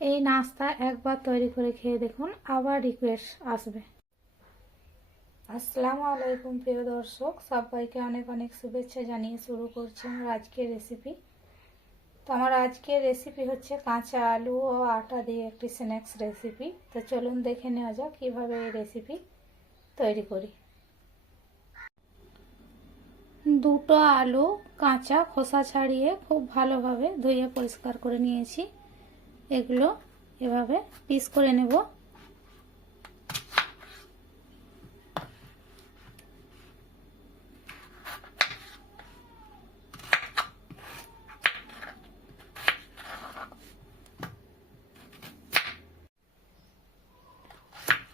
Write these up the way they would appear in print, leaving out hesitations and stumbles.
এই নাস্তা একবার তৈরি করে খেয়ে দেখুন, আবার রিকোয়েস্ট আসবে। আসসালামু আলাইকুম প্রিয় দর্শক, সবাইকে অনেক অনেক শুভেচ্ছা জানিয়ে শুরু করছি আমার আজকের রেসিপি। তো আমার আজকের রেসিপি হচ্ছে কাঁচা আলু ও আটা দিয়ে একটি স্ন্যাক্স রেসিপি। তো চলুন দেখে নেওয়া যাক কীভাবে এই রেসিপি তৈরি করি। দুটো আলু কাঁচা খোসা ছাড়িয়ে খুব ভালোভাবে ধুয়ে পরিষ্কার করে নিয়েছি। এগুলো এভাবে পিস করে নেব।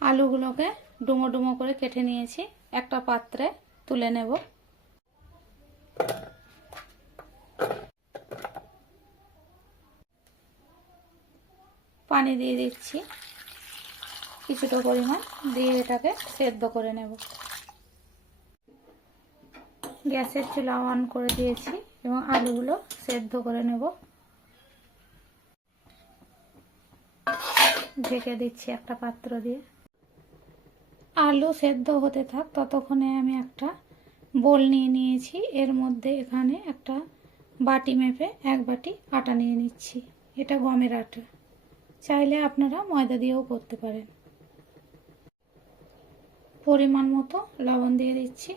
আলুগুলোকে ডুমো ডুমো করে কেটে নিয়েছি, একটা পাত্রে তুলে নেব। পানি দিয়ে দিচ্ছি কিছুটা পরিমাণ, দিয়ে এটাকে সেদ্ধ করে নেব। গ্যাসের চুলা অন করে দিয়েছি এবং আলুগুলো সেদ্ধ করে নেব। ঢেকে দিচ্ছি একটা পাত্র দিয়ে। আলু সেদ্ধ হতে থাক, ততক্ষণে আমি একটা বোল নিয়ে নিয়েছি। এর মধ্যে এখানে একটা বাটি মেপে 1 বাটি আটা নিয়ে নিচ্ছি। এটা গমের আটা, চাইলে আপনারা ময়দা দিয়েও করতে পারেন। পরিমাণ মতো লবণ দিয়ে দিচ্ছি।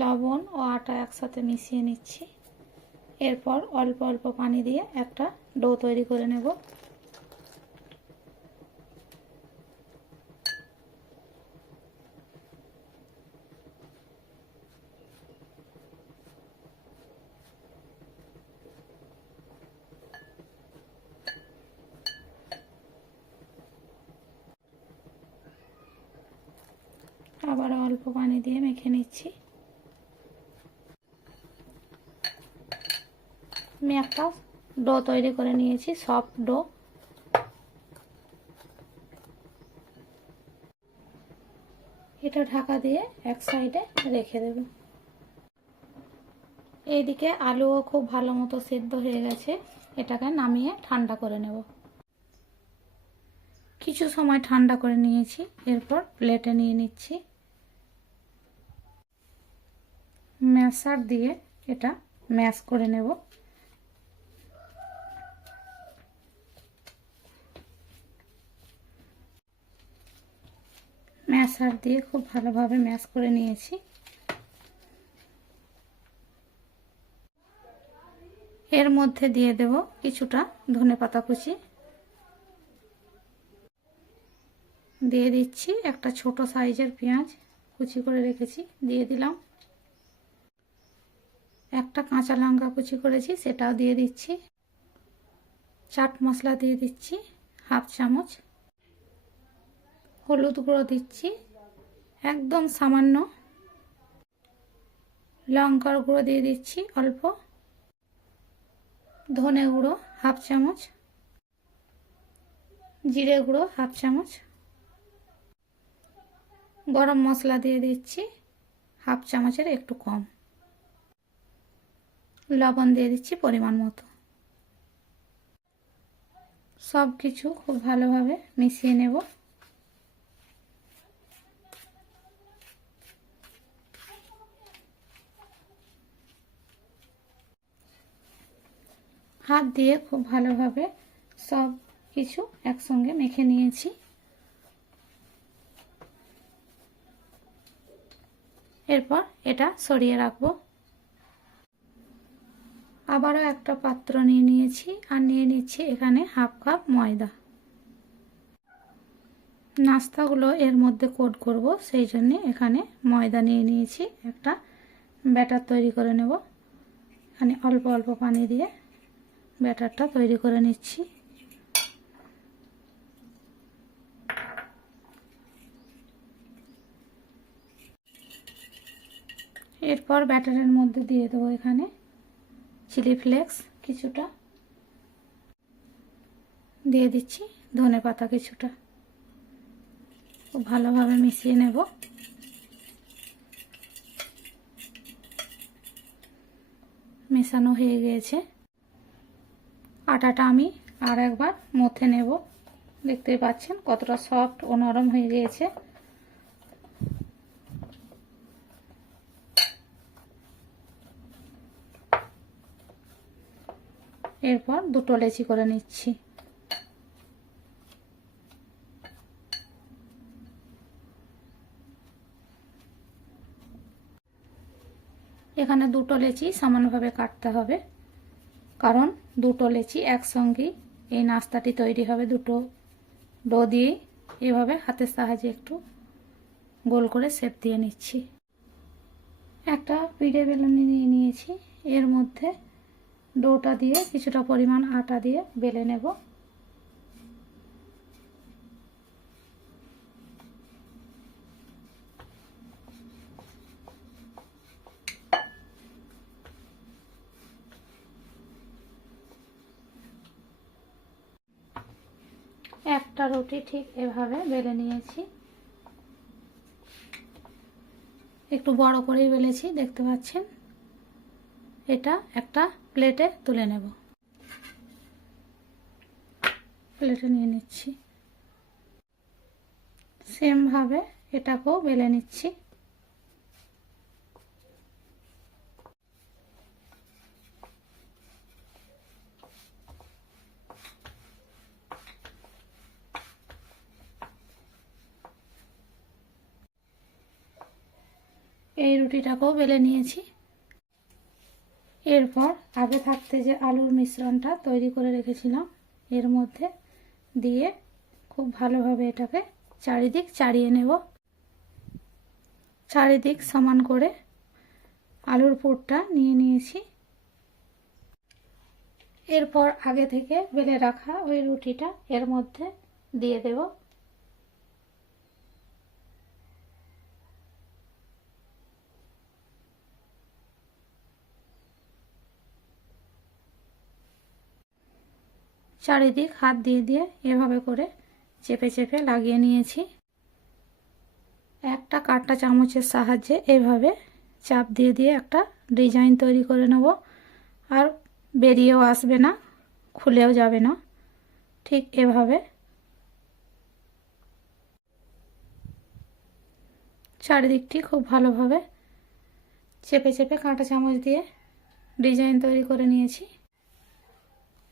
লবণ ও আটা একসাথে মিশিয়ে নিচ্ছি। এরপর অল্প অল্প পানি দিয়ে একটা ডো তৈরি করে নেব। আবার অল্প পানি দিয়ে মেখে নিচ্ছি। আমি একটা ডো তৈরি করে নিয়েছি, সফট ডো। এটা ঢাকা দিয়ে এক সাইডে রেখে দেব। এইদিকে আলুও খুব ভালো মতো সেদ্ধ হয়ে গেছে, এটাকে নামিয়ে ঠান্ডা করে নেব। কিছু সময় ঠান্ডা করে নিয়েছি, এরপর প্লেটে নিয়ে নিচ্ছি। ম্যাশার দিয়ে এটা ম্যাশ করে নেব। ম্যাশার দিয়ে খুব ভালোভাবে ম্যাশ করে নিয়েছি। এর মধ্যে দিয়ে দেব কিছুটা ধনেপাতা কুচি, দিয়ে দিচ্ছি একটা ছোট সাইজের পেঁয়াজ কুচি করে রেখেছি, দিয়ে দিলাম। একটা কাঁচা লঙ্কা কুচি করেছি, সেটাও দিয়ে দিচ্ছি। চাট মশলা দিয়ে দিচ্ছি 1/2 চামচ। হলুদ গুঁড়ো দিচ্ছি একদম সামান্য। লঙ্কার গুঁড়ো দিয়ে দিচ্ছি অল্প। ধনে গুঁড়ো 1/2 চামচ। জিরে গুঁড়ো 1/2 চামচ। গরম মশলা দিয়ে দিচ্ছি 1/2 চামচের একটু কম। লবণ দিয়ে দিচ্ছি পরিমাণ মতো। সব কিছু খুব ভালোভাবে মিশিয়ে নেব। হাত দিয়ে খুব ভালোভাবে সব কিছু একসঙ্গে মেখে নিয়েছি। এরপর এটা সরিয়ে রাখবো। আবারও একটা পাত্র নিয়ে নিয়েছি আর নিয়ে নিচ্ছি এখানে 1/2 কাপ ময়দা। নাস্তাগুলো এর মধ্যে কোট করব, সেই জন্য এখানে ময়দা নিয়ে নিয়েছি। একটা ব্যাটার তৈরি করে নেব। এখানে অল্প অল্প পানি দিয়ে ব্যাটারটা তৈরি করে নিচ্ছি। এরপর ব্যাটারের মধ্যে দিয়ে দেবো এখানে চিলি ফ্লেক্স কিছুটা, দিয়ে দিচ্ছি ধনেপাতা কিছুটা। খুব ভালোভাবে মিশিয়ে নেব। মেশানো হয়ে গিয়েছে। আটাটা আমি আর একবার মথে নেব। দেখতেই পাচ্ছেন কতটা সফট ও নরম হয়ে গিয়েছে। এরপর দুটো লেচি করে নিচ্ছি। এখানে দুটো লেচি সমানভাবে কাটতে হবে, কারণ দুটো লেচি একসঙ্গেই এই নাস্তাটি তৈরি হবে। দুটো ডো দিয়ে এভাবে হাতের সাহায্যে একটু গোল করে শেপ দিয়ে নিচ্ছি। একটা পিঠে বেলুনি নিয়ে নিয়েছি, এর মধ্যে ডোটা দিয়ে কিছুটা পরিমাণ আটা দিয়ে বেলে নেব। একটা রুটি ঠিক এভাবে বেলে নিয়েছি, একটু বড় করেই বেলেছি দেখতে পাচ্ছেন। এটা একটা প্লেটে তুলে নেব। প্লেটে নিয়ে নিচ্ছি, সেম ভাবে এটাকেও বেলে নিচ্ছি। এই রুটিটাকেও বেলে নিয়েছি। এরপর আগে থাকতে যে আলুর মিশ্রণটা তৈরি করে রেখেছিলাম এর মধ্যে দিয়ে খুব ভালোভাবে এটাকে চারিদিক চাড়িয়ে নেব। চারিদিক সমান করে আলুর পুরটা নিয়ে নিয়েছি। এরপর আগে থেকে বেলে রাখা ওই রুটিটা এর মধ্যে দিয়ে দেব। চারিদিক হাত দিয়ে দিয়ে এভাবে করে চেপে চেপে লাগিয়ে নিয়েছি। একটা কাঁটা চামচের সাহায্যে এভাবে চাপ দিয়ে দিয়ে একটা ডিজাইন তৈরি করে নেব। আর বেরিয়েও আসবে না, খুলেও যাবে না। ঠিক এভাবে চারিদিকটি খুব ভালোভাবে চেপে চেপে কাঁটা চামচ দিয়ে ডিজাইন তৈরি করে নিয়েছি।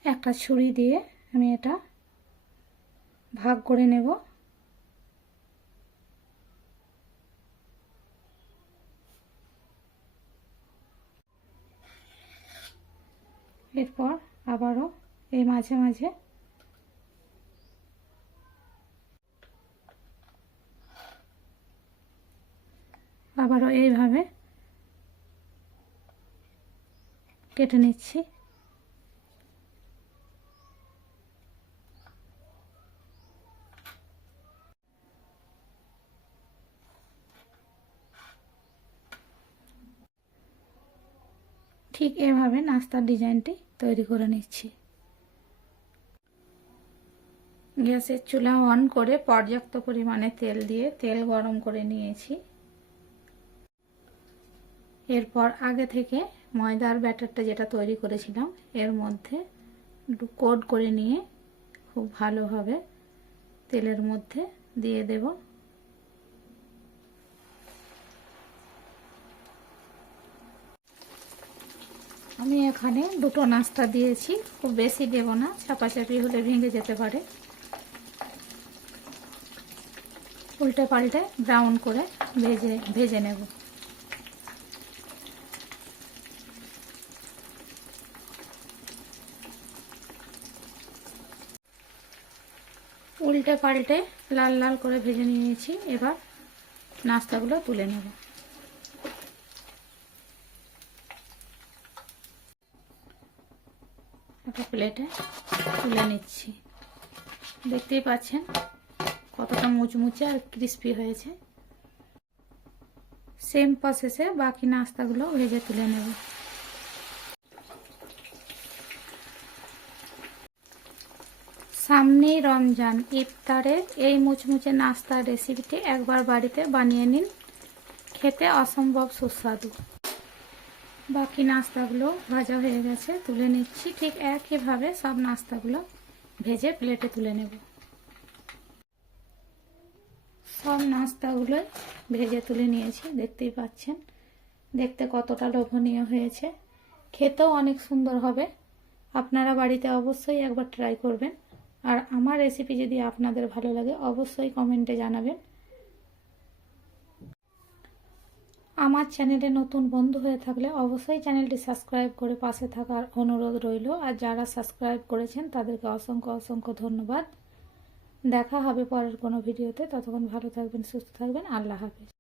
একটা ছুরি দিয়ে আমি এটা ভাগ করে নেব। এরপর আবারও এই মাঝে মাঝে আবারও এইভাবে কেটে নিচ্ছি। ঠিক এভাবে নাস্তার ডিজাইনটি তৈরি করে নিচ্ছি। গ্যাসের চুলা অন করে পর্যাপ্ত পরিমাণে তেল দিয়ে তেল গরম করে নিয়েছি। এরপর আগে থেকে ময়দার ব্যাটারটা যেটা তৈরি করেছিলাম এর মধ্যে একটু কোট করে নিয়ে খুব ভালোভাবে তেলের মধ্যে দিয়ে দেব। আমি এখানে দুটো নাস্তা দিয়েছি, খুব বেশি দেব না, চাপাচাপি হলে ভেঙে যেতে পারে। উল্টে পাল্টে ব্রাউন করে ভেজে নেব। উল্টে পাল্টে লাল লাল করে ভেজে নিয়েছি। এবার নাস্তাগুলো তুলে নেব। একটা প্লেটে তুলে নিচ্ছি। দেখতেই পাচ্ছেন কতটা মুচমুচে আর ক্রিস্পি হয়েছে। সেম প্রসেসে বাকি নাস্তাগুলো ভেজে তুলে নেব। সামনেই রমজান, ইফতারের এই মুচমুচে নাস্তার রেসিপিটি একবার বাড়িতে বানিয়ে নিন, খেতে অসম্ভব সুস্বাদু। বাকি নাস্তাগুলো ভাজা হয়ে গেছে, তুলে নিচ্ছি। ঠিক একইভাবে সব নাস্তাগুলো ভেজে প্লেটে তুলে নেব। সব নাস্তাগুলোই ভেজে তুলে নিয়েছি, দেখতেই পাচ্ছেন দেখতে কতটা লোভনীয় হয়েছে, খেতেও অনেক সুন্দর হবে। আপনারা বাড়িতে অবশ্যই একবার ট্রাই করবেন। আর আমার রেসিপি যদি আপনাদের ভালো লাগে অবশ্যই কমেন্টে জানাবেন। আমার চ্যানেলে নতুন বন্ধু হয়ে থাকলে অবশ্যই চ্যানেলটি সাবস্ক্রাইব করে পাশে থাকার অনুরোধ রইল। আর যারা সাবস্ক্রাইব করেছেন তাদেরকে অসংখ্য অসংখ্য ধন্যবাদ। দেখা হবে পরের কোনো ভিডিওতে। ততক্ষণ ভালো থাকবেন, সুস্থ থাকবেন। আল্লাহ হাফেজ।